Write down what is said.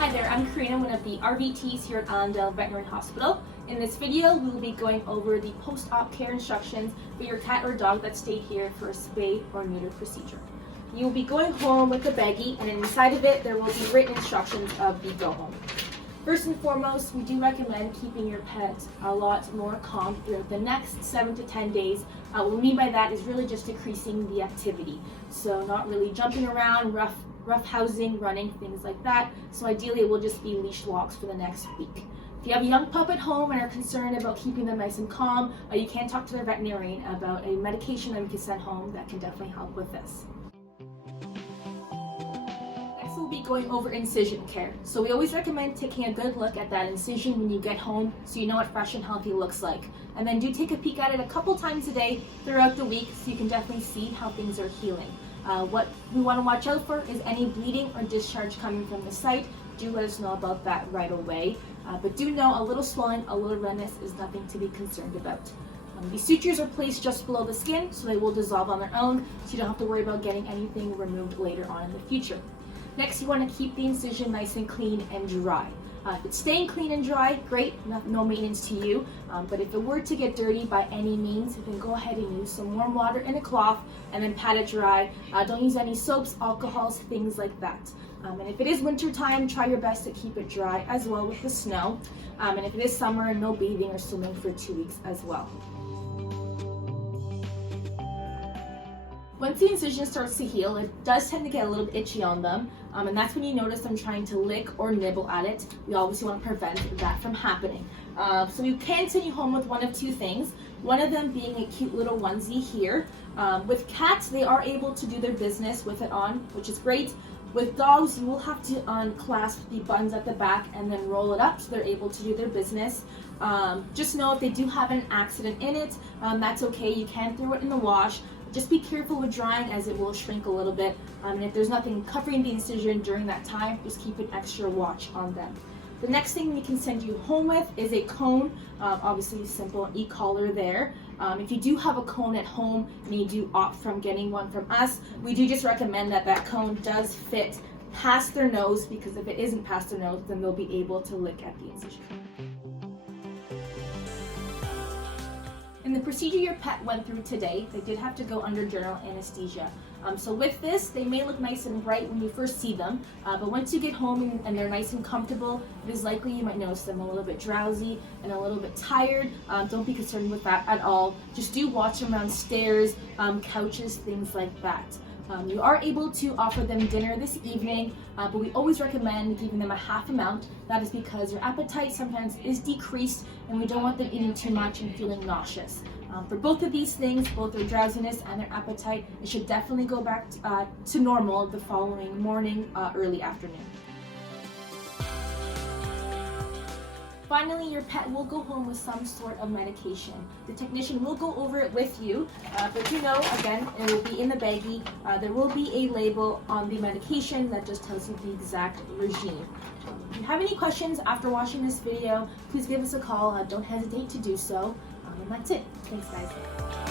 Hi there, I'm Karina, one of the RVTs here at Allendale Veterinary Hospital. In this video, we will be going over the post-op care instructions for your cat or dog that stayed here for a spay or neuter procedure. You will be going home with a baggie, and inside of it, there will be written instructions of the go home. First and foremost, we do recommend keeping your pet a lot more calm throughout the next 7 to 10 days. What we mean by that is really just decreasing the activity. So not really jumping around, rough housing, running, things like that. So ideally it will just be leash walks for the next week. If you have a young pup at home and are concerned about keeping them nice and calm, you can talk to their veterinarian about a medication that we can send home that can definitely help with this. Next we'll be going over incision care. So we always recommend taking a good look at that incision when you get home so you know what fresh and healthy looks like. And then do take a peek at it a couple times a day throughout the week so you can definitely see how things are healing. What we want to watch out for is any bleeding or discharge coming from the site. Do let us know about that right away. But do know a little swelling, a little redness is nothing to be concerned about. These sutures are placed just below the skin, so they will dissolve on their own, so you don't have to worry about getting anything removed later on in the future. Next, you want to keep the incision nice and clean and dry. If it's staying clean and dry, great, no maintenance to you. But if it were to get dirty by any means, then go ahead and use some warm water in a cloth and then pat it dry. Don't use any soaps, alcohols, things like that. And if it is winter time, try your best to keep it dry as well with the snow. And if it is summer, no bathing or swimming for 2 weeks as well. Once the incision starts to heal, it does tend to get a little bit itchy on them, and that's when you notice them trying to lick or nibble at it. We obviously want to prevent that from happening. So you can send you home with one of two things, one of them being a cute little onesie here. With cats, they are able to do their business with it on, which is great. With dogs, you will have to unclasp the buttons at the back and then roll it up so they're able to do their business. Just know if they do have an accident in it, that's okay. You can throw it in the wash. Just be careful with drying as it will shrink a little bit. And if there's nothing covering the incision during that time, just keep an extra watch on them. The next thing we can send you home with is a cone. Obviously simple e-collar there. If you do have a cone at home and you do opt from getting one from us, we do just recommend that that cone does fit past their nose, because if it isn't past their nose, then they'll be able to lick at the incision. In the procedure your pet went through today, they did have to go under general anesthesia. So with this, they may look nice and bright when you first see them, but once you get home and they're nice and comfortable, it is likely you might notice them a little bit drowsy and a little bit tired. Don't be concerned with that at all. Just do watch them around stairs, couches, things like that. You are able to offer them dinner this evening, but we always recommend giving them a half amount. That is because their appetite sometimes is decreased and we don't want them eating too much and feeling nauseous. For both of these things, both their drowsiness and their appetite, it should definitely go back to normal the following morning, early afternoon. Finally, your pet will go home with some sort of medication. The technician will go over it with you, but you know, again, it will be in the baggie. There will be a label on the medication that just tells you the exact regime. If you have any questions after watching this video, please give us a call. Don't hesitate to do so. And that's it. Thanks, guys.